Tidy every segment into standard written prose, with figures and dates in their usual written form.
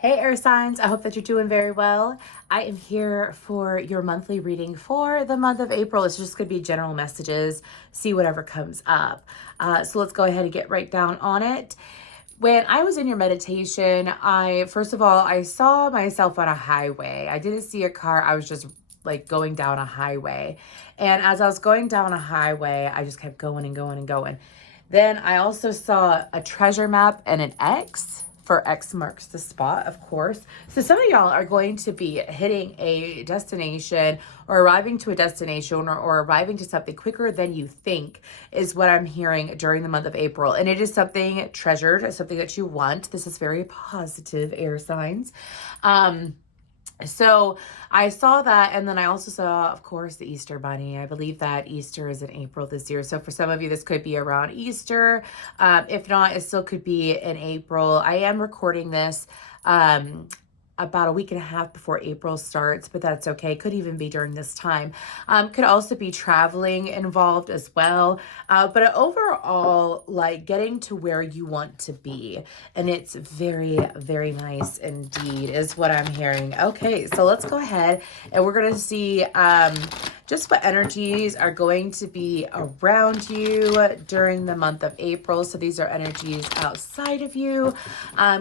Hey air signs, I hope that you're doing very well. I am here for your monthly reading for the month of April. It's just going to be general messages, see whatever comes up. So let's go ahead and get right down on it. When I was in your meditation, first of all, I saw myself on a highway. I didn't see a car. I was just like going down a highway. And as I was going down a highway, I just kept going and going and going. Then I also saw a treasure map and an X, for X marks the spot, of course. So some of y'all are going to be hitting a destination or arriving to a destination or arriving to something quicker than you think is what I'm hearing during the month of April. And it is something treasured, something that you want. This is very positive, air signs. So I saw that, and then I also saw, of course, the Easter Bunny. I believe that Easter is in April this year. So for some of you, this could be around Easter. If not, it still could be in April. I am recording this about a week and a half before April starts, but that's okay. Could even be during this time. Could also be traveling involved as well. But overall, like getting to where you want to be. And it's very, very nice indeed is what I'm hearing. Okay, so let's go ahead and we're going to see just what energies are going to be around you during the month of April. So these are energies outside of you.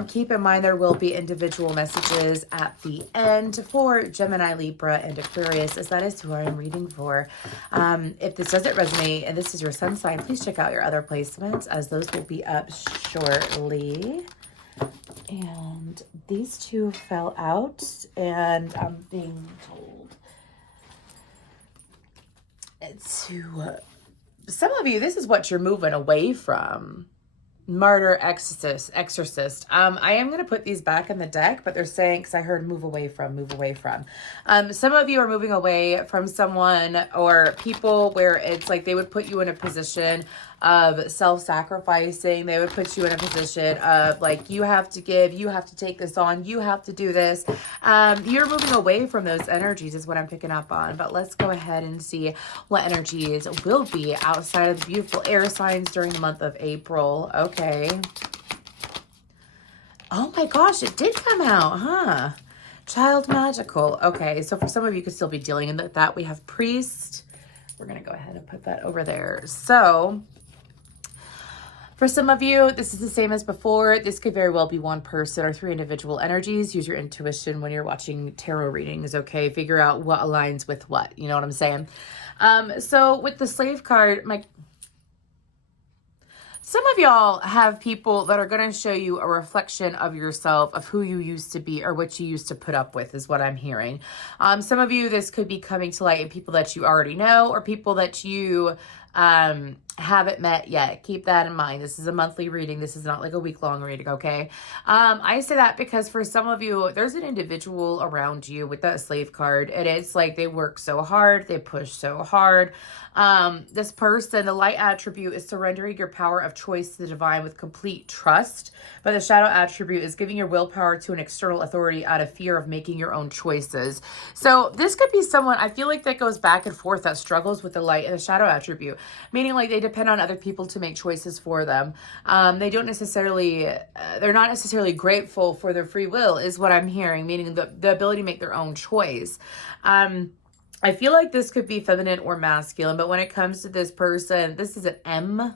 Keep in mind there will be individual messages at the end for Gemini, Libra, and Aquarius, as that is who I'm reading for. If this doesn't resonate and this is your sun sign, please check out your other placements as those will be up shortly. And these two fell out and I'm being told to some of you, this is what you're moving away from. Martyr, exorcist. I am going to put these back in the deck, but they're saying, because I heard move away from. Some of you are moving away from someone or people where it's like they would put you in a position of self-sacrificing. They would put you in a position of like, you have to give, you have to take this on, you have to do this. You're moving away from those energies is what I'm picking up on. But let's go ahead and see what energies will be outside of the beautiful air signs during the month of April. Okay. Oh my gosh, it did come out, huh? Child magical. Okay, so for some of you could still be dealing with that. We have priest. We're going to go ahead and put that over there. So for some of you, this is the same as before. This could very well be one person or three individual energies. Use your intuition when you're watching tarot readings, okay? Figure out what aligns with what. You know what I'm saying? So with the slave card, some of y'all have people that are going to show you a reflection of yourself, of who you used to be or what you used to put up with is what I'm hearing. Some of you, this could be coming to light in people that you already know or people that you haven't met yet. Keep that in mind. This is a monthly reading. This is not like a week-long reading, okay? I say that because for some of you, there's an individual around you with that slave card, and it's like they work so hard, they push so hard. This person, the light attribute is surrendering your power of choice to the divine with complete trust, but the shadow attribute is giving your willpower to an external authority out of fear of making your own choices. So this could be someone, I feel like that goes back and forth, that struggles with the light and the shadow attribute, meaning like they depend on other people to make choices for them. They don't necessarily, they're not necessarily grateful for their free will is what I'm hearing, meaning the ability to make their own choice. I feel like this could be feminine or masculine, but when it comes to this person, this is an M.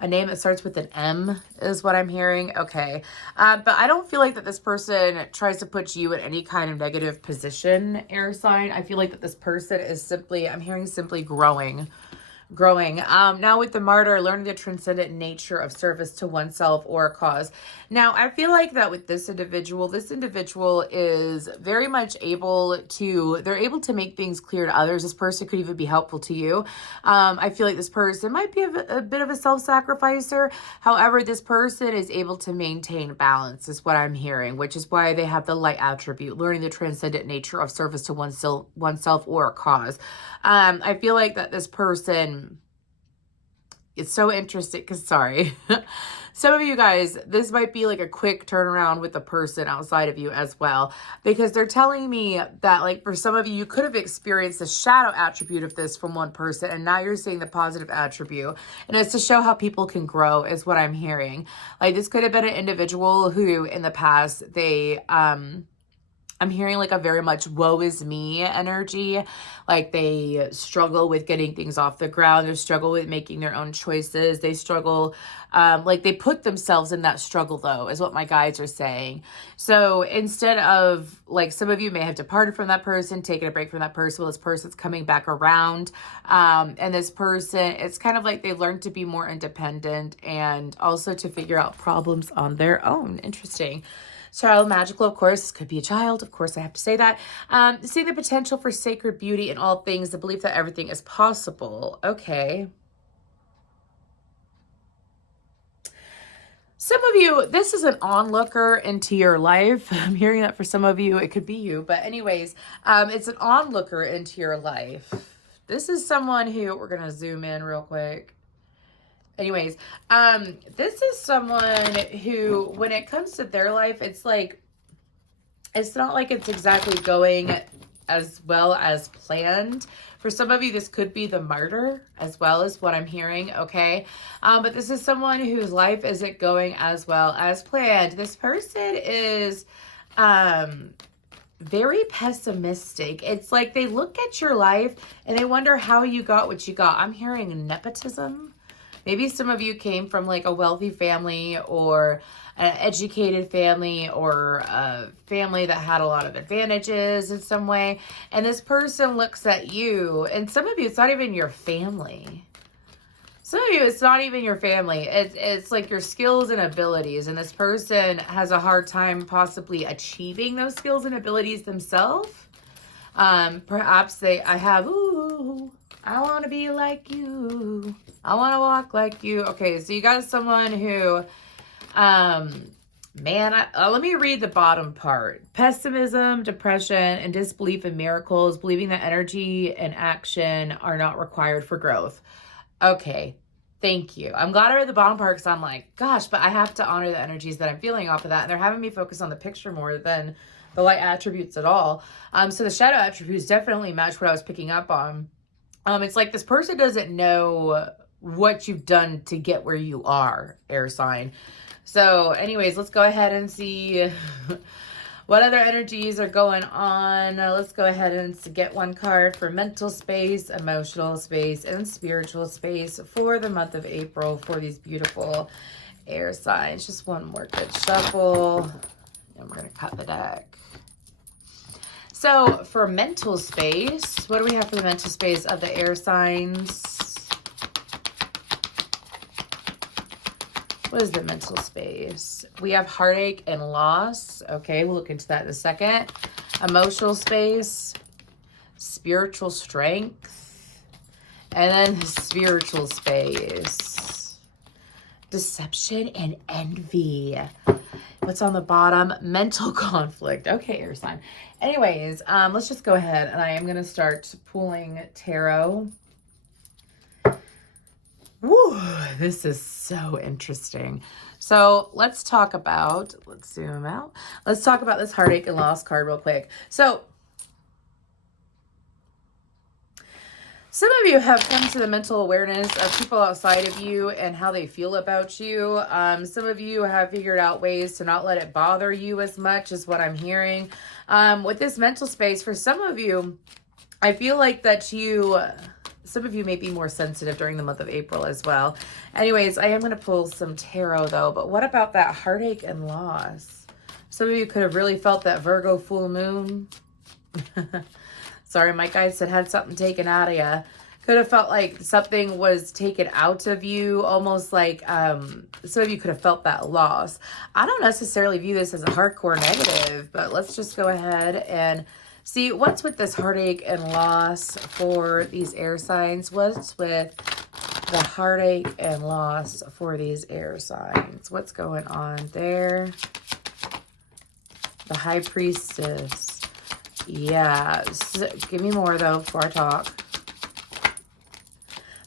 A name that starts with an M is what I'm hearing. Okay. But I don't feel like that this person tries to put you in any kind of negative position, air sign. I feel like that this person is simply, I'm hearing simply growing. Now with the martyr, learning the transcendent nature of service to oneself or a cause. Now, I feel like that with this individual is very much they're able to make things clear to others. This person could even be helpful to you. I feel like this person might be a bit of a self-sacrificer. However, this person is able to maintain balance is what I'm hearing, which is why they have the light attribute, learning the transcendent nature of service to oneself or a cause. I feel like that this person it's so interesting because, sorry, some of you guys, this might be like a quick turnaround with the person outside of you as well, because they're telling me that, like, for some of you, you could have experienced the shadow attribute of this from one person, and now you're seeing the positive attribute, and it's to show how people can grow is what I'm hearing. Like, this could have been an individual who in the past, I'm hearing like a very much woe is me energy. Like they struggle with getting things off the ground. They struggle with making their own choices. They struggle, like they put themselves in that struggle though, is what my guides are saying. So instead of, like, some of you may have departed from that person, taken a break from that person. Well, this person's coming back around. And this person, it's kind of like they learned to be more independent and also to figure out problems on their own. Interesting. Child magical, of course, could be a child. Of course, I have to say that. See the potential for sacred beauty in all things, the belief that everything is possible. Okay. Some of you, this is an onlooker into your life. I'm hearing that for some of you, it could be you. But anyways, it's an onlooker into your life. This is someone who, we're going to zoom in real quick. Anyways, this is someone who, when it comes to their life, it's like, it's not like it's exactly going as well as planned. For some of you, this could be the martyr as well as what I'm hearing, okay? But this is someone whose life isn't going as well as planned. This person is very pessimistic. It's like they look at your life and they wonder how you got what you got. I'm hearing nepotism. Maybe some of you came from like a wealthy family or an educated family or a family that had a lot of advantages in some way. And this person looks at you, and some of you, it's not even your family. Some of you, it's not even your family. It's like your skills and abilities. And this person has a hard time possibly achieving those skills and abilities themselves. Perhaps I want to be like you. I want to walk like you. Okay, so you got someone who, let me read the bottom part. Pessimism, depression, and disbelief in miracles, believing that energy and action are not required for growth. Okay, thank you. I'm glad I read the bottom part because I'm like, gosh, but I have to honor the energies that I'm feeling off of that. And they're having me focus on the picture more than the light attributes at all. So the shadow attributes definitely match what I was picking up on. It's like this person doesn't know what you've done to get where you are, air sign. So anyways, let's go ahead and see what other energies are going on. Let's go ahead and get one card for mental space, emotional space, and spiritual space for the month of April for these beautiful air signs. Just one more good shuffle. And we're going to cut the deck. So for mental space, what do we have for the mental space of the air signs? What is the mental space? We have heartache and loss. Okay, we'll look into that in a second. Emotional space, spiritual strength, and then spiritual space. Deception and envy. What's on the bottom? Mental conflict. Okay, air sign. Anyways, let's just go ahead and I am going to start pulling tarot. Woo, this is so interesting. So let's talk about, let's zoom out. Let's talk about this heartache and loss card real quick. So some of you have come to the mental awareness of people outside of you and how they feel about you. Some of you have figured out ways to not let it bother you as much as what I'm hearing. With this mental space, for some of you, I feel like that some of you may be more sensitive during the month of April as well. Anyways, I am going to pull some tarot though, but what about that heartache and loss? Some of you could have really felt that Virgo full moon. Sorry, my guide said had something taken out of you. Could have felt like something was taken out of you, almost like some of you could have felt that loss. I don't necessarily view this as a hardcore negative, but let's just go ahead and see what's with this heartache and loss for these air signs. What's with the heartache and loss for these air signs? What's going on there? The High Priestess. Yeah, so give me more though before I talk.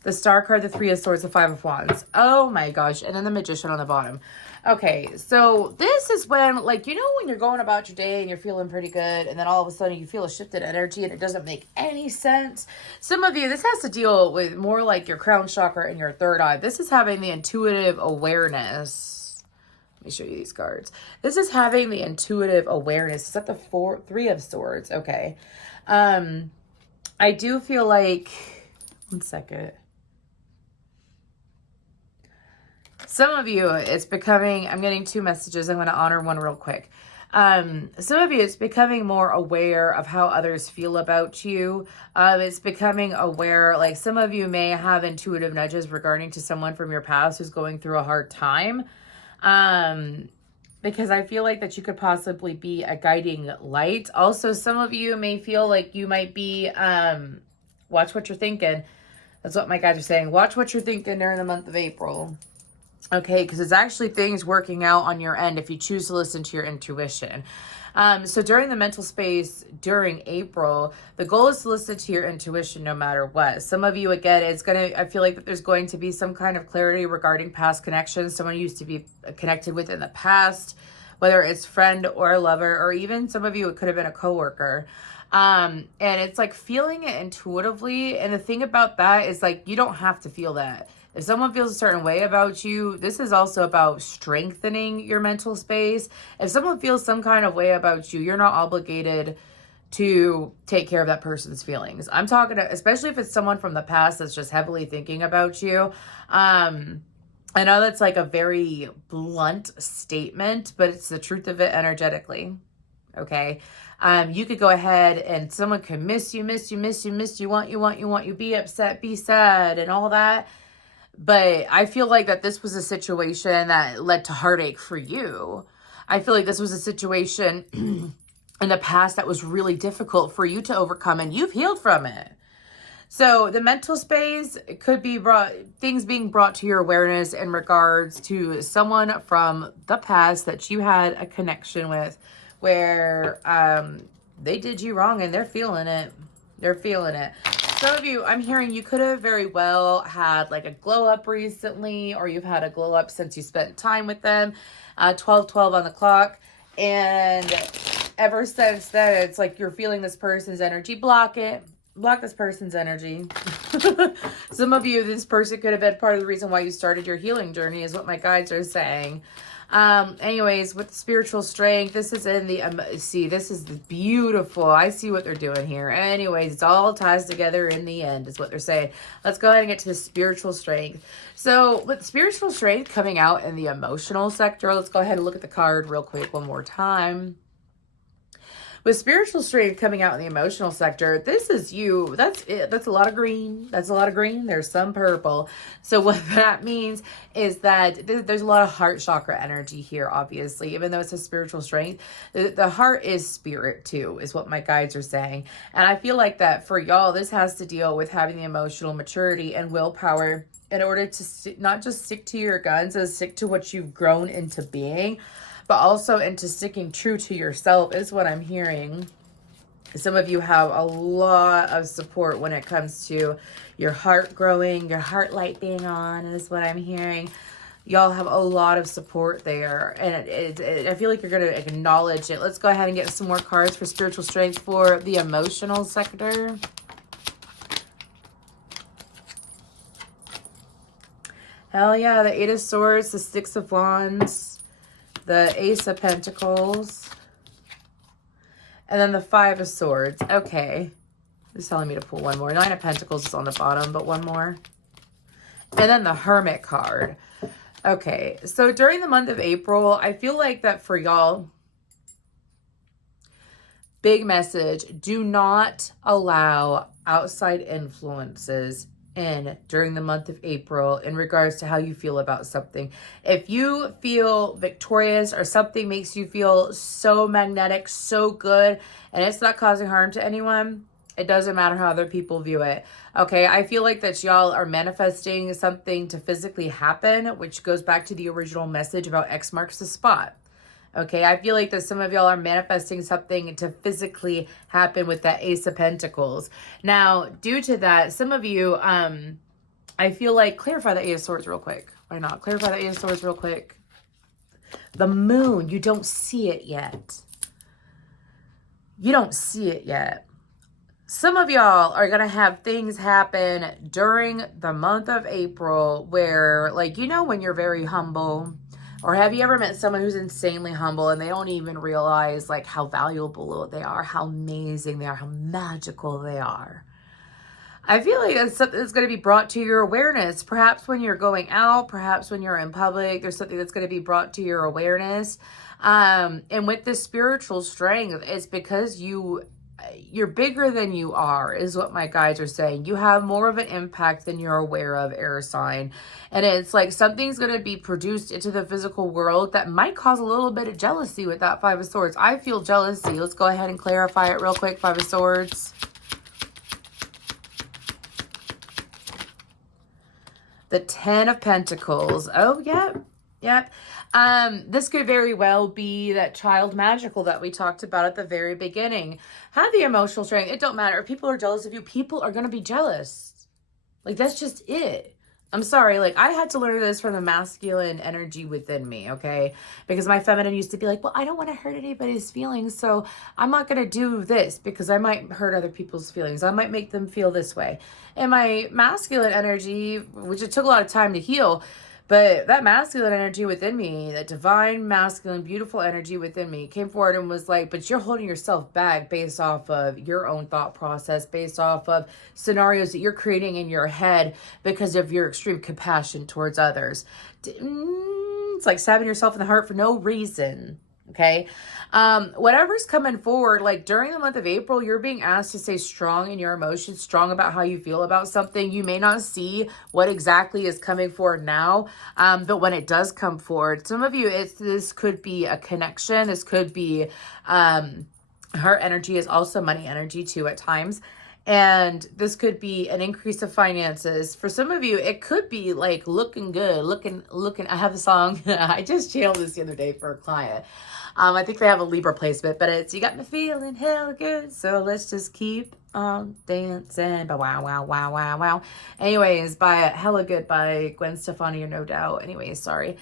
the Star card, the Three of Swords, the Five of Wands. Oh my gosh. And then the Magician on the bottom. Okay, so this is when, like, you know, when you're going about your day and you're feeling pretty good, and then all of a sudden you feel a shift in energy and it doesn't make any sense. Some of you, this has to deal with more like your crown chakra and your third eye. This is having the intuitive awareness. Let me show you these cards. This is having the intuitive awareness. Is that the Three of Swords? Okay. I do feel like, one second. Some of you, it's becoming, I'm getting two messages. I'm going to honor one real quick. Some of you, it's becoming more aware of how others feel about you. It's becoming aware, like some of you may have intuitive nudges regarding to someone from your past who's going through a hard time. Because I feel like that you could possibly be a guiding light. Also, some of you may feel like you might be, watch what you're thinking. That's what my guys are saying. Watch what you're thinking during the month of April. Okay, because it's actually things working out on your end if you choose to listen to your intuition. So during the mental space, during April, the goal is to listen to your intuition no matter what. Some of you, again, I feel like that there's going to be some kind of clarity regarding past connections, someone you used to be connected with in the past, whether it's friend or lover, or even some of you, it could have been a coworker. And it's like feeling it intuitively. And the thing about that is, like, you don't have to feel that. If someone feels a certain way about you, this is also about strengthening your mental space. If someone feels some kind of way about you, you're not obligated to take care of that person's feelings. I'm talking to, especially if it's someone from the past that's just heavily thinking about you. I know that's like a very blunt statement, but it's the truth of it energetically. Okay. You could go ahead and someone could miss you, want you, be upset, be sad, and all that. But I feel like that this was a situation that led to heartache for you. I feel like this was a situation in the past that was really difficult for you to overcome, and you've healed from it. So the mental space could be things being brought to your awareness in regards to someone from the past that you had a connection with, where they did you wrong and they're feeling it. They're feeling it. Some of you, I'm hearing you could have very well had like a glow up recently, or you've had a glow up since you spent time with them, 12:12 on the clock. And ever since then, it's like you're feeling this person's energy. Block it. Block this person's energy. Some of you, this person could have been part of the reason why you started your healing journey, is what my guides are saying. Anyways, with spiritual strength, this is in the, this is the beautiful, I see what they're doing here. Anyways, it all ties together in the end, is what they're saying. Let's go ahead and get to the spiritual strength. So with spiritual strength coming out in the emotional sector, let's go ahead and look at the card real quick one more time. With spiritual strength coming out in the emotional sector, this is you. That's it. That's a lot of green. That's a lot of green. There's some purple. So what that means is that there's a lot of heart chakra energy here, obviously. Even though it's a spiritual strength, the heart is spirit too, is what my guides are saying. And I feel like that for y'all, this has to deal with having the emotional maturity and willpower in order to not just stick to your guns, and stick to what you've grown into being, but also into sticking true to yourself, is what I'm hearing. Some of you have a lot of support when it comes to your heart growing, your heart light being on, is what I'm hearing. Y'all have a lot of support there, and I feel like you're going to acknowledge it. Let's go ahead and get some more cards for spiritual strength for the emotional sector. Hell yeah, the Eight of Swords, the Six of Wands, the Ace of Pentacles, and then the Five of Swords. Okay. It's telling me to pull one more. Nine of Pentacles is on the bottom, but one more. And then the Hermit card. Okay. So during the month of April, I feel like that for y'all, big message, do not allow outside influences in during the month of April in regards to how you feel about something. If you feel victorious or something makes you feel so magnetic, so good, and it's not causing harm to anyone, it doesn't matter how other people view it. Okay, I feel like that y'all are manifesting something to physically happen, which goes back to the original message about X marks the spot. Okay, I feel like that some of y'all are manifesting something to physically happen with that Ace of Pentacles. Now, due to that, some of you, I feel like, clarify the Eight of Swords real quick. Why not? Clarify the Eight of Swords real quick. The moon, you don't see it yet. You don't see it yet. Some of y'all are going to have things happen during the month of April where, like, you know, when you're very humble, or have you ever met someone who's insanely humble and they don't even realize, like, how valuable they are, how amazing they are, how magical they are? I feel like that's something that's going to be brought to your awareness. Perhaps when you're going out, perhaps when you're in public, there's something that's going to be brought to your awareness. And with this spiritual strength, it's because you're bigger than you are, is what my guides are saying. You have more of an impact than you're aware of, air sign. And it's like something's going to be produced into the physical world that might cause a little bit of jealousy with that Five of Swords. I feel jealousy. Let's go ahead and clarify it real quick. Five of Swords. The Ten of Pentacles. Oh, yep. Yep. This could very well be that child magical that we talked about at the very beginning. Have the emotional strength. It don't matter. If people are jealous of you, people are going to be jealous. Like, that's just it. I'm sorry. Like, I had to learn this from the masculine energy within me, okay? Because my feminine used to be like, well, I don't want to hurt anybody's feelings, so I'm not going to do this because I might hurt other people's feelings. I might make them feel this way. And my masculine energy, which it took a lot of time to heal, but that masculine energy within me, that divine, masculine, beautiful energy within me came forward and was like, but you're holding yourself back based off of your own thought process, based off of scenarios that you're creating in your head because of your extreme compassion towards others. It's like stabbing yourself in the heart for no reason. Okay. Whatever's coming forward, like during the month of April, you're being asked to stay strong in your emotions, strong about how you feel about something. You may not see what exactly is coming forward now. But when it does come forward, some of you, this could be a connection. This could be, her energy is also money energy too at times. And this could be an increase of finances. For some of you, it could be like looking good, looking. I have a song. I just channeled this the other day for a client. I think they have a Libra placement, but it's, you got me feeling hella good. So let's just keep on dancing. But wow, wow, wow, wow, wow. Anyways, by Hella Good by Gwen Stefani or No Doubt. Anyways, sorry.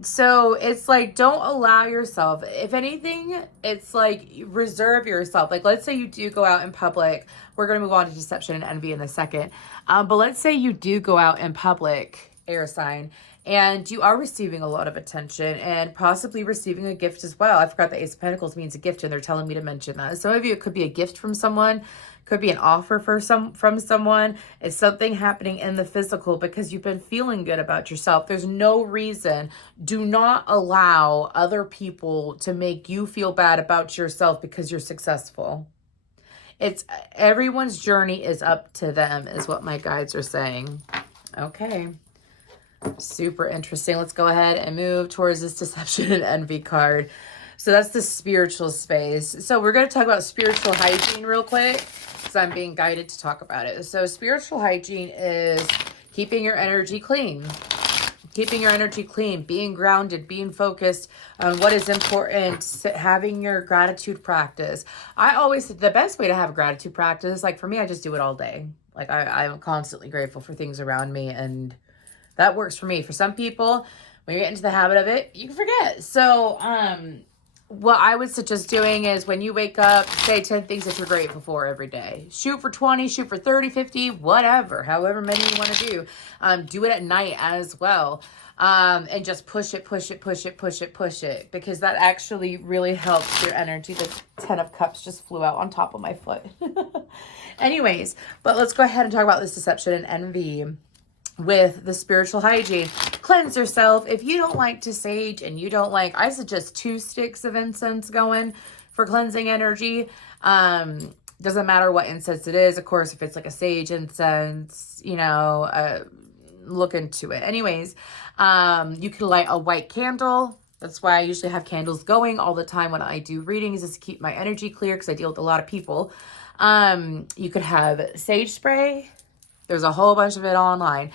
So it's like, don't allow yourself, if anything, it's like reserve yourself. Like, let's say you do go out in public. We're going to move on to deception and envy in a second. But let's say you do go out in public, air sign, and you are receiving a lot of attention and possibly receiving a gift as well. I forgot that Ace of Pentacles means a gift, and they're telling me to mention that. Some of you, it could be a gift from someone, could be an offer from someone. It's something happening in the physical because you've been feeling good about yourself. There's no reason. Do not allow other people to make you feel bad about yourself because you're successful. It's everyone's journey is up to them, is what my guides are saying. Okay. Super interesting. Let's go ahead and move towards this deception and envy card. So that's the spiritual space. So we're going to talk about spiritual hygiene real quick because I'm being guided to talk about it. So spiritual hygiene is keeping your energy clean. Keeping your energy clean, being grounded, being focused on what is important, having your gratitude practice. I always, the best way to have a gratitude practice, like for me, I just do it all day. Like I'm constantly grateful for things around me, and that works for me. For some people, when you get into the habit of it, you can forget. So what I would suggest doing is when you wake up, say 10 things that you're grateful for every day. Shoot for 20, shoot for 30, 50, whatever, however many you want to do. Do it at night as well. And just push it, because that actually really helps your energy. The 10 of Cups just flew out on top of my foot. Anyways, but let's go ahead and talk about this deception and envy with the spiritual hygiene. Cleanse yourself. If you don't like to sage and you don't like, I suggest 2 sticks of incense going for cleansing energy. Doesn't matter what incense it is. Of course, if it's like a sage incense, you know, look into it. Anyways, you can light a white candle. That's why I usually have candles going all the time when I do readings, is to keep my energy clear because I deal with a lot of people. You could have sage spray. There's a whole bunch of it online.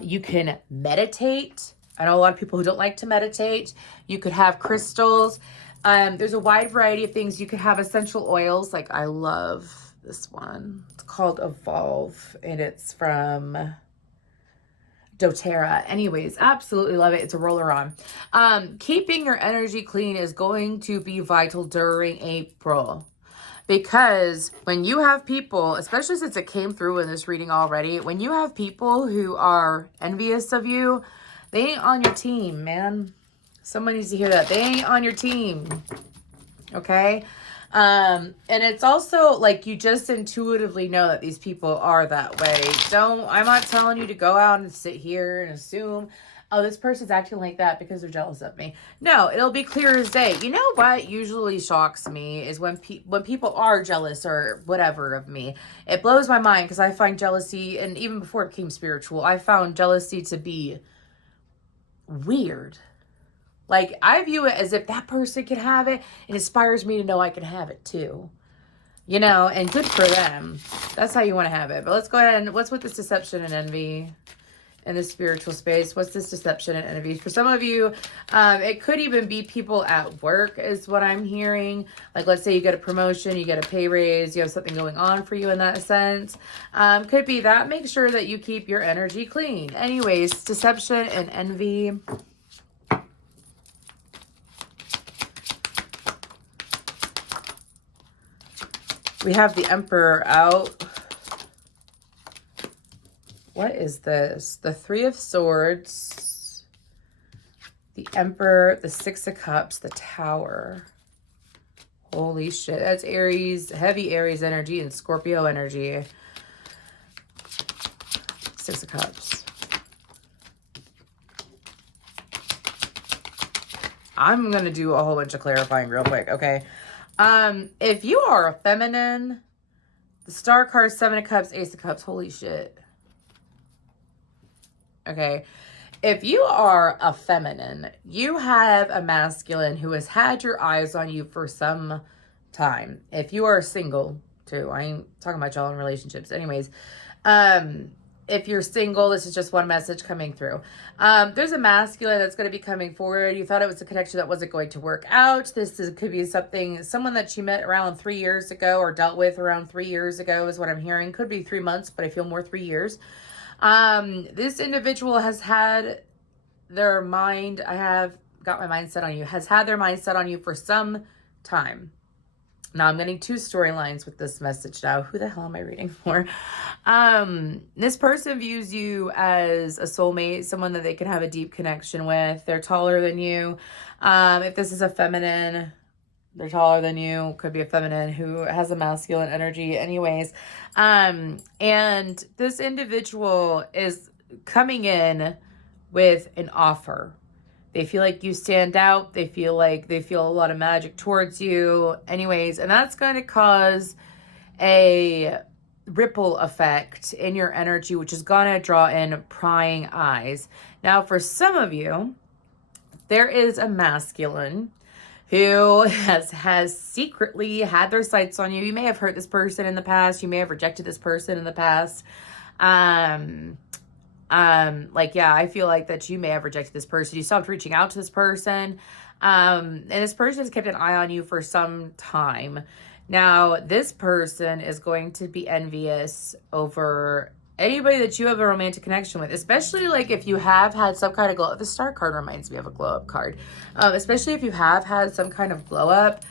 You can meditate. I know a lot of people who don't like to meditate. You could have crystals. There's a wide variety of things. You could have essential oils. Like I love this one. It's called Evolve, and it's from doTERRA. Anyways, absolutely love it. It's a roller on. Keeping your energy clean is going to be vital during April. Because when you have people, especially since it came through in this reading already, when you have people who are envious of you, they ain't on your team, man. Someone needs to hear that. They ain't on your team. Okay? And it's also like you just intuitively know that these people are that way. I'm not telling you to go out and sit here and assume, oh, this person's acting like that because they're jealous of me. No, it'll be clear as day. You know what usually shocks me is when people are jealous or whatever of me. It blows my mind because I find jealousy, and even before it became spiritual, I found jealousy to be weird. Like, I view it as if that person can have it. It inspires me to know I can have it too. You know, and good for them. That's how you want to have it. But let's go ahead and what's with this deception and envy in the spiritual space? What's this deception and envy? For some of you, it could even be people at work is what I'm hearing. Like, let's say you get a promotion, you get a pay raise, you have something going on for you in that sense. Could be that. Make sure that you keep your energy clean. Anyways, deception and envy. We have the Emperor out. What is this? The Three of Swords, the Emperor, the Six of Cups, the Tower. Holy shit. That's Aries, heavy Aries energy and Scorpio energy. Six of Cups. I'm going to do a whole bunch of clarifying real quick, okay? If you are a feminine, the Star card, Seven of Cups, Ace of Cups, holy shit. Okay. If you are a feminine, you have a masculine who has had your eyes on you for some time. If you are single, too, I ain't talking about y'all in relationships. Anyways, if you're single, this is just one message coming through. There's a masculine that's going to be coming forward. You thought it was a connection that wasn't going to work out. Could be someone that you met around 3 years ago or dealt with around 3 years ago is what I'm hearing. Could be 3 months, but I feel more 3 years. This individual has had their mind, I have got my mind set on you, has had their mind set on you for some time. Now I'm getting two storylines with this message now. Who the hell am I reading for? This person views you as a soulmate, someone that they can have a deep connection with. They're taller than you. If this is a feminine, they're taller than you. Could be a feminine who has a masculine energy. Anyways, and this individual is coming in with an offer. They feel like you stand out. They feel a lot of magic towards you. Anyways, and that's going to cause a ripple effect in your energy, which is going to draw in prying eyes. Now, for some of you, there is a masculine who has secretly had their sights on you. You may have hurt this person in the past. You may have rejected this person in the past. I feel like that you may have rejected this person. You stopped reaching out to this person. And this person has kept an eye on you for some time. Now, this person is going to be envious over anybody that you have a romantic connection with, especially like if you have had some kind of glow up. The Star card reminds me of a glow up card. Especially if you have had some kind of glow up.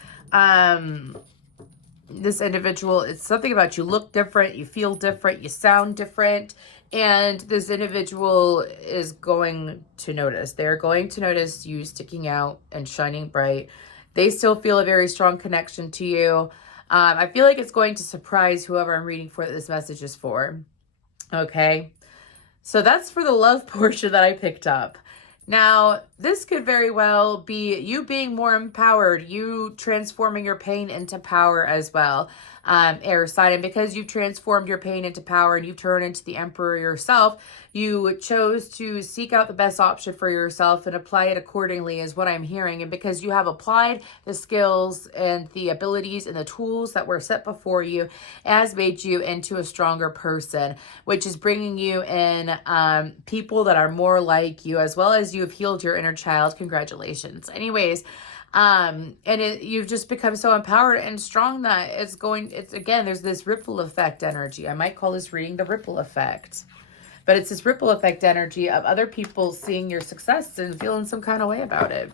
This individual, it's something about you look different, you feel different, you sound different. And this individual is going to notice. They're going to notice you sticking out and shining bright. They still feel a very strong connection to you. I feel like it's going to surprise whoever I'm reading for that this message is for. Okay. So that's for the love portion that I picked up. Now, this could very well be you being more empowered, you transforming your pain into power as well, air sign. And because you've transformed your pain into power and you turn into the emperor yourself, you chose to seek out the best option for yourself and apply it accordingly is what I'm hearing. And because you have applied the skills and the abilities and the tools that were set before you, has made you into a stronger person, which is bringing you in people that are more like you, as well as you have healed your inner child. Congratulations. Anyways, you've just become so empowered and strong that it's again, there's this ripple effect energy. I might call this reading the ripple effect. But it's this ripple effect energy of other people seeing your success and feeling some kind of way about it.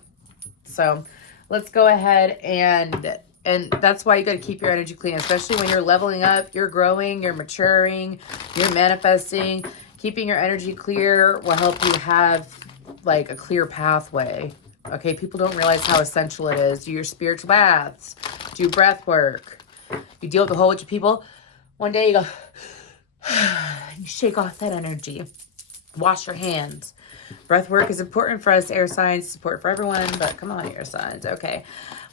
So let's go ahead and that's why you got to keep your energy clean, especially when you're leveling up, you're growing, you're maturing, you're manifesting. Keeping your energy clear will help you have like a clear pathway. Okay, people don't realize how essential it is. Do your spiritual baths, do breath work. You deal with a whole bunch of people. One day you go, you shake off that energy. Wash your hands. Breath work is important for us air signs, support for everyone, but come on, air signs. Okay,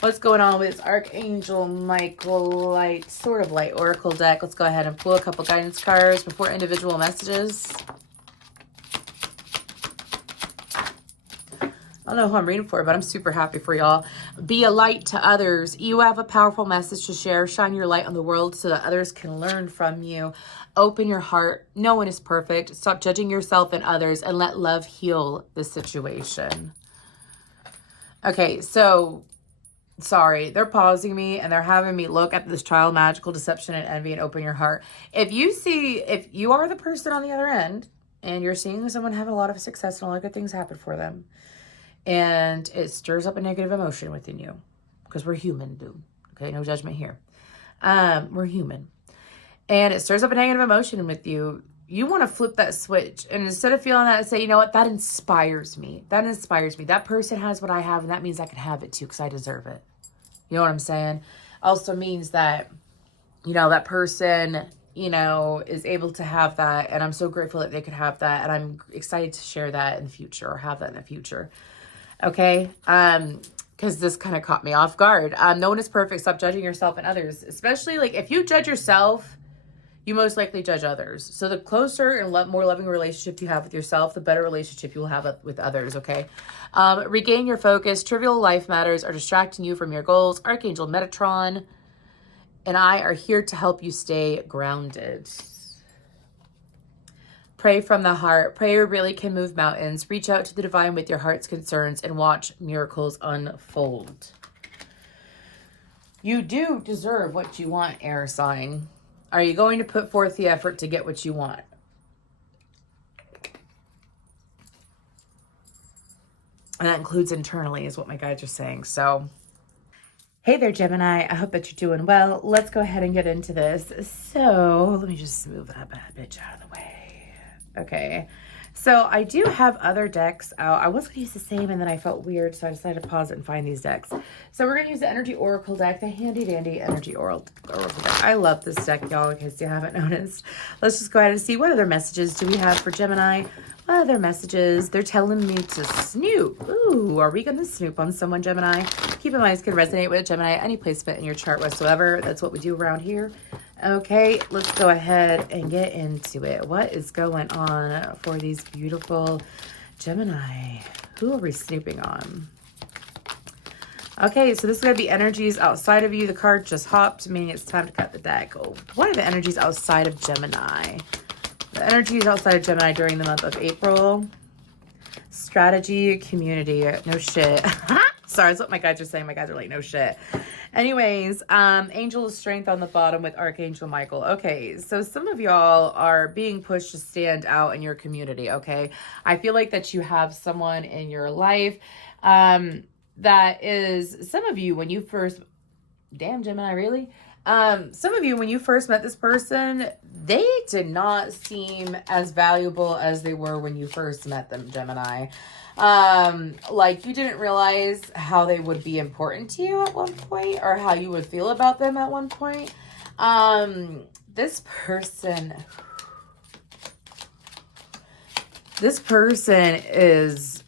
what's going on with Archangel Michael light, sort of light oracle deck? Let's go ahead and pull a couple guidance cards before individual messages. I don't know who I'm reading for, but I'm super happy for y'all. Be a light to others. You have a powerful message to share. Shine your light on the world so that others can learn from you. Open your heart. No one is perfect. Stop judging yourself and others and let love heal the situation. Okay, so sorry. They're pausing me and they're having me look at this child magical deception and envy and open your heart. If you are the person on the other end and you're seeing someone have a lot of success and a lot of good things happen for them, and it stirs up a negative emotion within you, because we're human, dude. Okay, no judgment here. We're human. And it stirs up a negative emotion with you. You want to flip that switch. And instead of feeling that, say, you know what? That inspires me. That inspires me. That person has what I have, and that means I can have it too because I deserve it. You know what I'm saying? Also means that, you know, that person, you know, is able to have that. And I'm so grateful that they could have that. And I'm excited to share that in the future or have that in the future. Okay, because this kind of caught me off guard. No one is perfect. Stop judging yourself and others. Especially, like, if you judge yourself, you most likely judge others. So the closer and more loving relationship you have with yourself, the better relationship you will have with others, okay? Regain your focus. Trivial life matters are distracting you from your goals. Archangel Metatron and I are here to help you stay grounded. Pray from the heart. Prayer really can move mountains. Reach out to the divine with your heart's concerns and watch miracles unfold. You do deserve what you want, air sign. Are you going to put forth the effort to get what you want? And that includes internally, is what my guides are saying. So, hey there, Gemini. I hope that you're doing well. Let's go ahead and get into this. So, let me just move that bad bitch out of the way. Okay, so I do have other decks out. I was going to use the same and then I felt weird, so I decided to pause it and find these decks. So we're going to use the Energy Oracle deck, the handy dandy Energy Oracle deck. I love this deck, y'all, in case you haven't noticed. Let's just go ahead and see what other messages do we have for Gemini. What other messages? They're telling me to snoop. Ooh, are we going to snoop on someone, Gemini? Keep in mind, this can resonate with Gemini, any placement in your chart whatsoever. That's what we do around here. Okay, let's go ahead and get into it. What is going on for these beautiful Gemini? Who are we snooping on? Okay, so this is going to be energies outside of you. The card just hopped, meaning it's time to cut the deck. Oh, what are the energies outside of Gemini? The energies outside of Gemini during the month of April. Strategy, community. No shit. Sorry, that's what my guides are saying. My guides are like, no shit. Anyways, angel of strength on the bottom with Archangel Michael. Okay, so some of y'all are being pushed to stand out in your community, okay? I feel like that you have someone in your life that is, some of you, when you first, damn, Gemini, really? Some of you, when you first met this person, they did not seem as valuable as they were when you first met them, Gemini. Like you didn't realize how they would be important to you at one point or how you would feel about them at one point. This person is,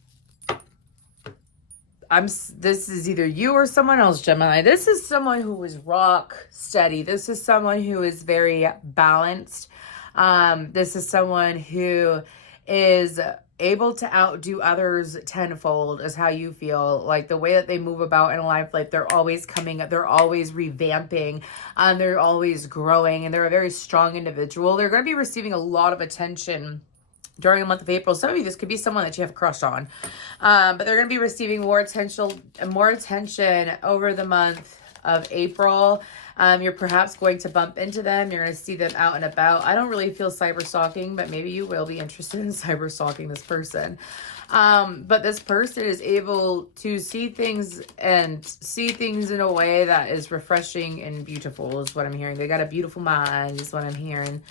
this is either you or someone else, Gemini. This is someone who is rock steady. This is someone who is very balanced. This is someone who is able to outdo others tenfold, is how you feel. Like the way that they move about in life, like they're always coming up, they're always revamping, they're always growing, and they're a very strong individual. They're going to be receiving a lot of attention during the month of April. Some of you, this could be someone that you have a crush on, but they're going to be receiving more attention over the month of April. You're perhaps going to bump into them. You're going to see them out and about. I don't really feel cyber stalking, but maybe you will be interested in cyber stalking this person. But this person is able to see things in a way that is refreshing and beautiful is what I'm hearing. They got a beautiful mind is what I'm hearing.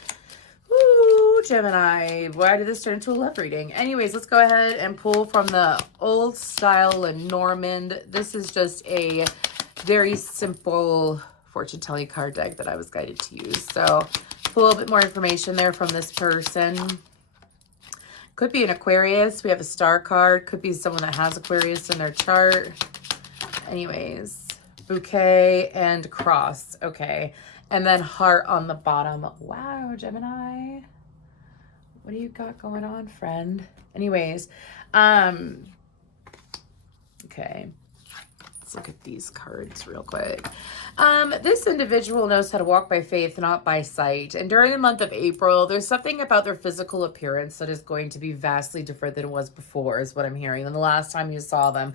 Ooh, Gemini. Why did this turn into a love reading? Anyways, let's go ahead and pull from the old style Lenormand. This is just a very simple fortune telling card deck that I was guided to use. So pull a little bit more information there from this person. Could be an Aquarius. We have a star card. Could be someone that has Aquarius in their chart. Anyways, bouquet and cross. Okay. And then heart on the bottom. Wow, Gemini. What do you got going on, friend? Anyways, okay. Let's look at these cards real quick. This individual knows how to walk by faith, not by sight. And during the month of April, there's something about their physical appearance that is going to be vastly different than it was before, is what I'm hearing, than the last time you saw them.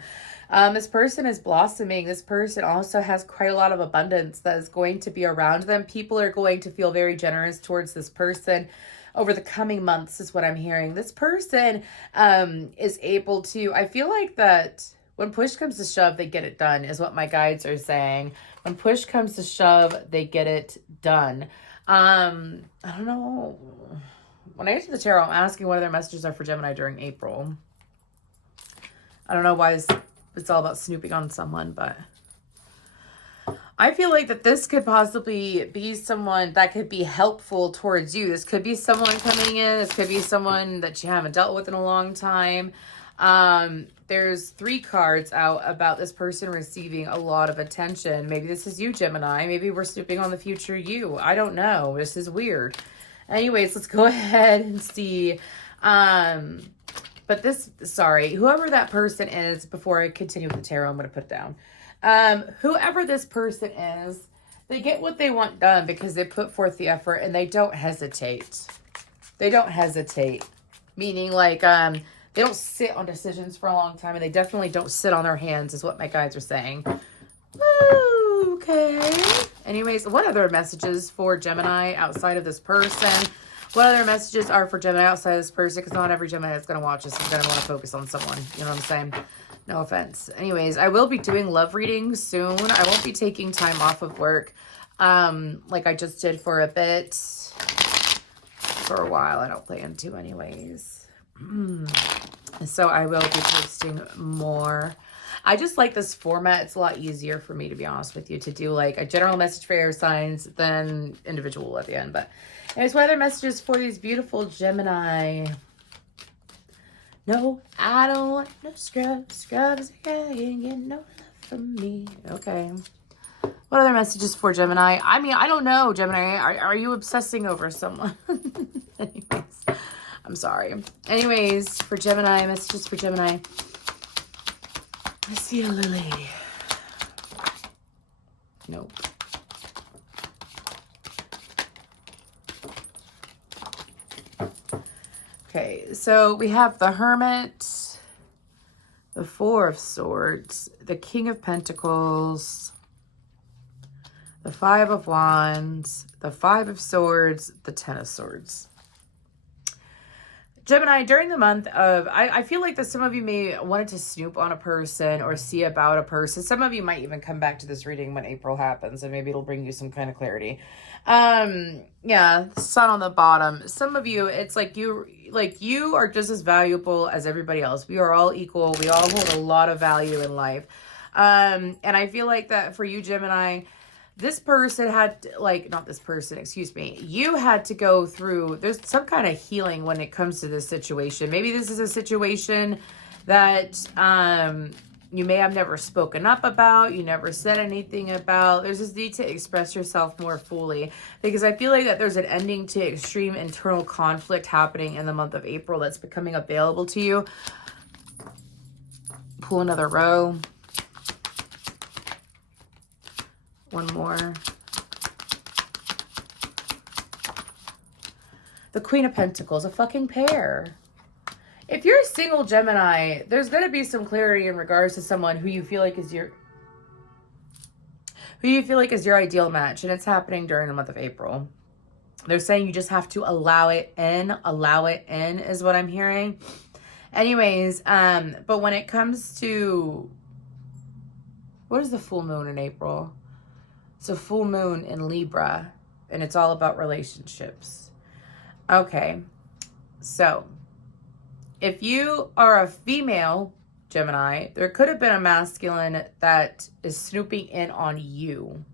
This person is blossoming. This person also has quite a lot of abundance that is going to be around them. People are going to feel very generous towards this person over the coming months, is what I'm hearing. This person is able to, I feel like that when push comes to shove, they get it done, is what my guides are saying. When push comes to shove, they get it done. I don't know. When I get to the tarot, I'm asking what their messages are for Gemini during April. I don't know why it's all about snooping on someone, but I feel like that this could possibly be someone that could be helpful towards you. This could be someone coming in. This could be someone that you haven't dealt with in a long time. There's 3 cards out about this person receiving a lot of attention. Maybe this is you, Gemini. Maybe we're snooping on the future you. I don't know. This is weird. Anyways, let's go ahead and see. But this, sorry, whoever that person is, before I continue with the tarot, I'm going to put it down. Whoever this person is, they get what they want done because they put forth the effort and they don't hesitate. They don't hesitate. Meaning like, they don't sit on decisions for a long time, and they definitely don't sit on their hands, is what my guides are saying. Woo, okay. Anyways, what other messages for Gemini outside of this person? What other messages are for Gemini outside of this person? Because not every Gemini that's going to watch this is going to want to focus on someone. You know what I'm saying? No offense. Anyways, I will be doing love readings soon. I won't be taking time off of work like I just did for a bit. For a while. I don't plan to anyways. So I will be posting more. I just like this format. It's a lot easier for me, to be honest with you, to do like a general message for air signs than individual at the end. But anyways, what other messages for these beautiful Gemini? No, I don't want no scrubs. Scrubs can't get no love from me. Okay. What other messages for Gemini? I mean, I don't know, Gemini. Are you obsessing over someone? Anyways. I'm sorry. Anyways, for Gemini, messages for Gemini. I see a lily. Nope. Okay, so we have the Hermit, the Four of Swords, the King of Pentacles, the Five of Wands, the Five of Swords, the Ten of Swords. Gemini, during the month of, I feel like that some of you may wanted to snoop on a person or see about a person. Some of you might even come back to this reading when April happens, and maybe it'll bring you some kind of clarity. Yeah, sun on the bottom. Some of you, it's like you are just as valuable as everybody else. We are all equal. We all hold a lot of value in life. And I feel like that for you, Gemini, this person had, like, not this person, excuse me. You had to go through, there's some kind of healing when it comes to this situation. Maybe this is a situation that you may have never spoken up about, you never said anything about. There's this need to express yourself more fully, because I feel like that there's an ending to extreme internal conflict happening in the month of April that's becoming available to you. Pull another row. One more. The Queen of Pentacles, a fucking pair. If you're a single Gemini, there's going to be some clarity in regards to someone who you feel like is who you feel like is your ideal match, and it's happening during the month of April. They're saying you just have to allow it in is what I'm hearing. Anyways, but when it comes to, what is the full moon in April? It's a full moon in Libra, and it's all about relationships. Okay, so if you are a female Gemini, there could have been a masculine that is snooping in on you.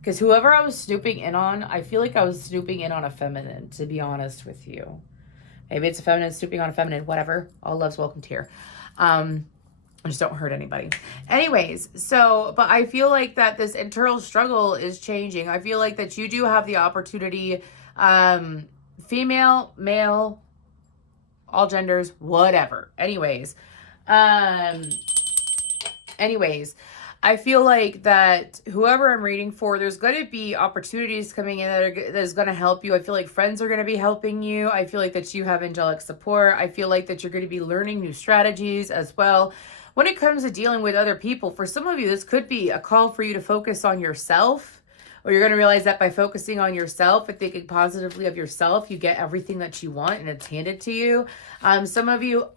Because whoever I was snooping in on, I feel like I was snooping in on a feminine, to be honest with you. Maybe it's a feminine snooping on a feminine, whatever. All love's welcomed here. Just don't hurt anybody. Anyways, so, but I feel like that this internal struggle is changing. I feel like that you do have the opportunity, female, male, all genders, whatever. Anyways, I feel like that whoever I'm reading for, there's going to be opportunities coming in that is going to help you. I feel like friends are going to be helping you. I feel like that you have angelic support. I feel like that you're going to be learning new strategies as well. When it comes to dealing with other people, for some of you, this could be a call for you to focus on yourself. Or you're going to realize that by focusing on yourself and thinking positively of yourself, you get everything that you want and it's handed to you. Some of you,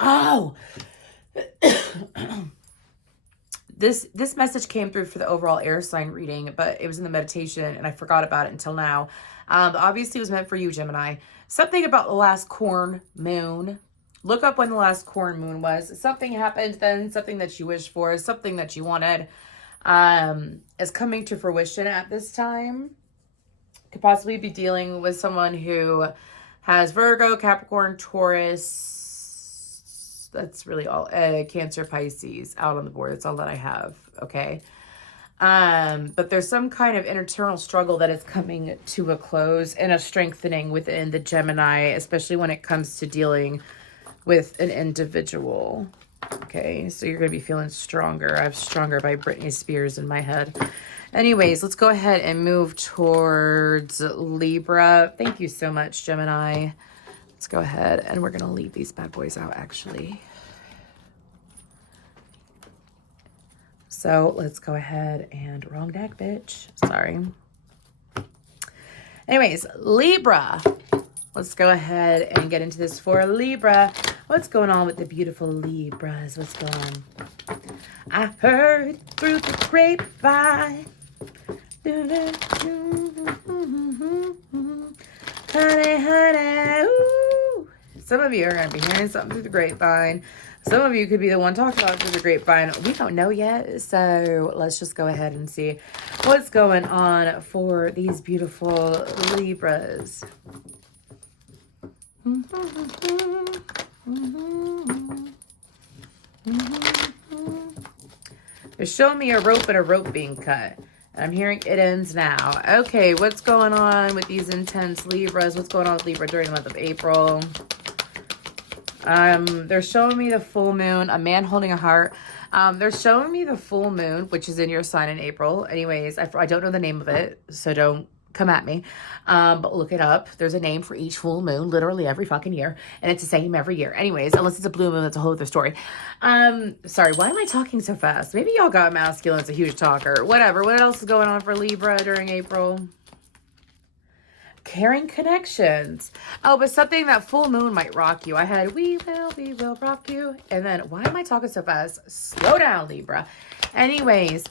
This message came through for the overall air sign reading, but it was in the meditation and I forgot about it until now. Obviously, it was meant for you, Gemini. Something about the last corn moon. Look up when the last corn moon was. Something happened then, something that you wished for, something that you wanted is coming to fruition at this time. Could possibly be dealing with someone who has Virgo, Capricorn, Taurus. That's really all. Cancer, Pisces out on the board. That's all that I have. Okay. But there's some kind of internal struggle that is coming to a close and a strengthening within the Gemini, especially when it comes to dealing with an individual. Okay. So you're going to be feeling stronger. I have Stronger by Britney Spears in my head. Anyways, let's go ahead and move towards Libra. Thank you so much, Gemini. Let's go ahead and we're going to leave these bad boys out, actually. So let's go ahead and wrong deck, bitch. Sorry. Anyways, Libra. Let's go ahead and get into this for Libra. What's going on with the beautiful Libras? What's going on? I heard through the grapevine. Honey, honey, ooh. Some of you are going to be hearing something through the grapevine. Some of you could be the one talking about it through the grapevine. We don't know yet, so let's just go ahead and see what's going on for these beautiful Libras. They're showing me a rope and a rope being cut. I'm hearing it ends now. Okay, what's going on with these intense Libras? What's going on with Libra during the month of April? They're showing me the full moon, a man holding a heart. They're showing me the full moon, which is in your sign in April. Anyways, I don't know the name of it, so don't come at me. But look it up. There's a name for each full moon, literally every fucking year. And it's the same every year. Anyways, unless it's a blue moon, that's a whole other story. Sorry, why am I talking so fast? Maybe y'all got masculine's a huge talker. Whatever. What else is going on for Libra during April? Caring connections. Oh, but something that full moon might rock you. I had, we will rock you. And then, why am I talking so fast? Slow down, Libra. Anyways,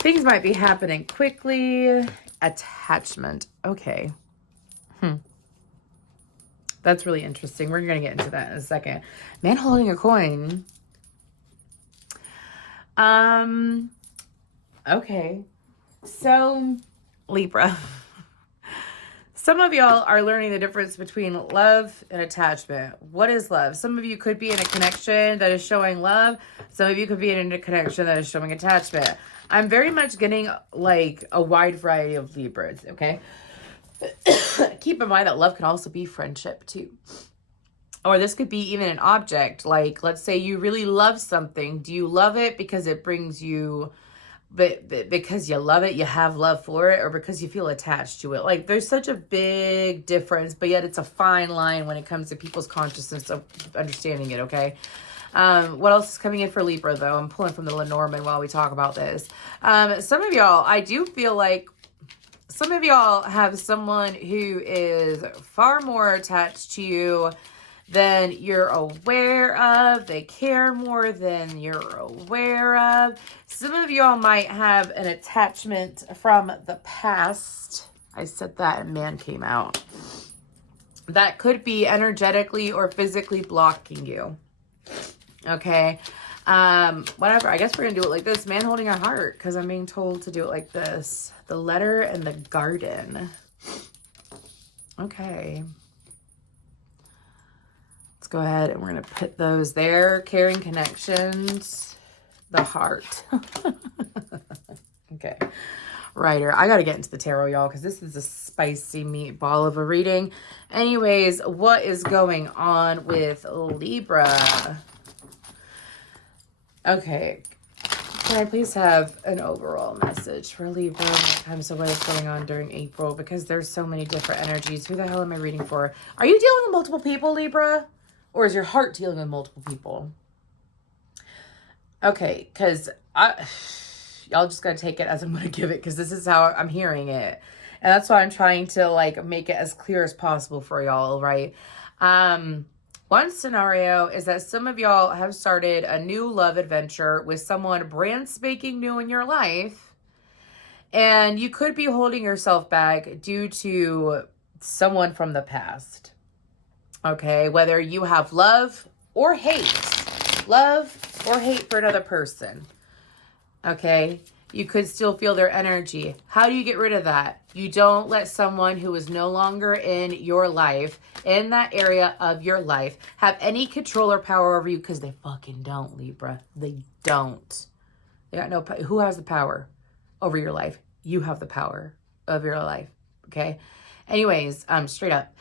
things might be happening quickly. Attachment. Okay. That's really interesting. We're going to get into that in a second. Man holding a coin. Okay. So, Libra. Some of y'all are learning the difference between love and attachment. What is love? Some of you could be in a connection that is showing love. Some of you could be in a connection that is showing attachment. I'm very much getting like a wide variety of Libras, okay? Keep in mind that love can also be friendship too. Or this could be even an object. Like, let's say you really love something. Do you love it because it brings you... But because you love it, you have love for it, or because you feel attached to it? Like, there's such a big difference, but yet it's a fine line when it comes to people's consciousness of understanding it, okay? What else is coming in for Libra, though? I'm pulling from the Lenormand while we talk about this. Some of y'all, I do feel like some of y'all have someone who is far more attached to you than you're aware of. They care more than you're aware of. Some of y'all might have an attachment from the past. I said that and man came out. That could be energetically or physically blocking you. Okay. Whatever. I guess we're going to do it like this. Man holding a heart, because I'm being told to do it like this. The letter and the garden. Okay. Let's go ahead and we're going to put those there. Caring connections. The heart. Okay. Rider. I got to get into the tarot, y'all, because this is a spicy meatball of a reading. Anyways, what is going on with Libra? Okay. Can I please have an overall message for Libra when it comes to what is going on during April? Because there's so many different energies. Who the hell am I reading for? Are you dealing with multiple people, Libra? Or is your heart dealing with multiple people? Okay, because y'all just got to take it as I'm going to give it, because this is how I'm hearing it. And that's why I'm trying to, like, make it as clear as possible for y'all, right? One scenario is that some of y'all have started a new love adventure with someone brand spanking new in your life. And you could be holding yourself back due to someone from the past. Okay, whether you have love or hate for another person. Okay, you could still feel their energy. How do you get rid of that? You don't let someone who is no longer in your life, in that area of your life, have any control or power over you, because they fucking don't, Libra. They don't. They got no. Who has the power over your life? You have the power of your life. Okay. Anyways, straight up.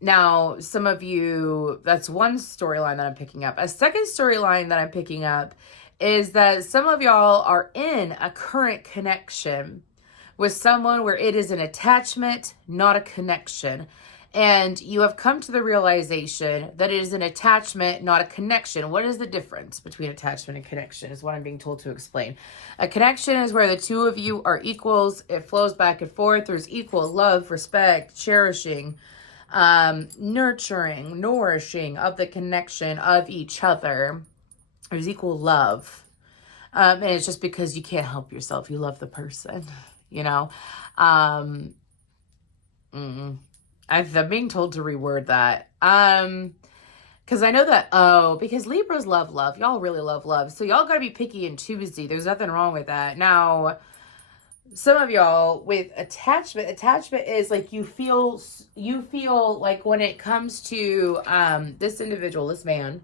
Now, some of you, that's one storyline that I'm picking up. A second storyline that I'm picking up is that some of y'all are in a current connection with someone where it is an attachment, not a connection. And you have come to the realization that it is an attachment, not a connection. What is the difference between attachment and connection is what I'm being told to explain. A connection is where the two of you are equals. It flows back and forth. There's equal love, respect, cherishing, nurturing, nourishing of the connection of each other. There's equal love. And it's just because you can't help yourself. You love the person, you know. I'm being told to reword that. Because I know that, because Libras love love. Y'all really love love. So y'all got to be picky and choosy. There's nothing wrong with that. Now, some of y'all with attachment is like you feel like when it comes to this individual, this man,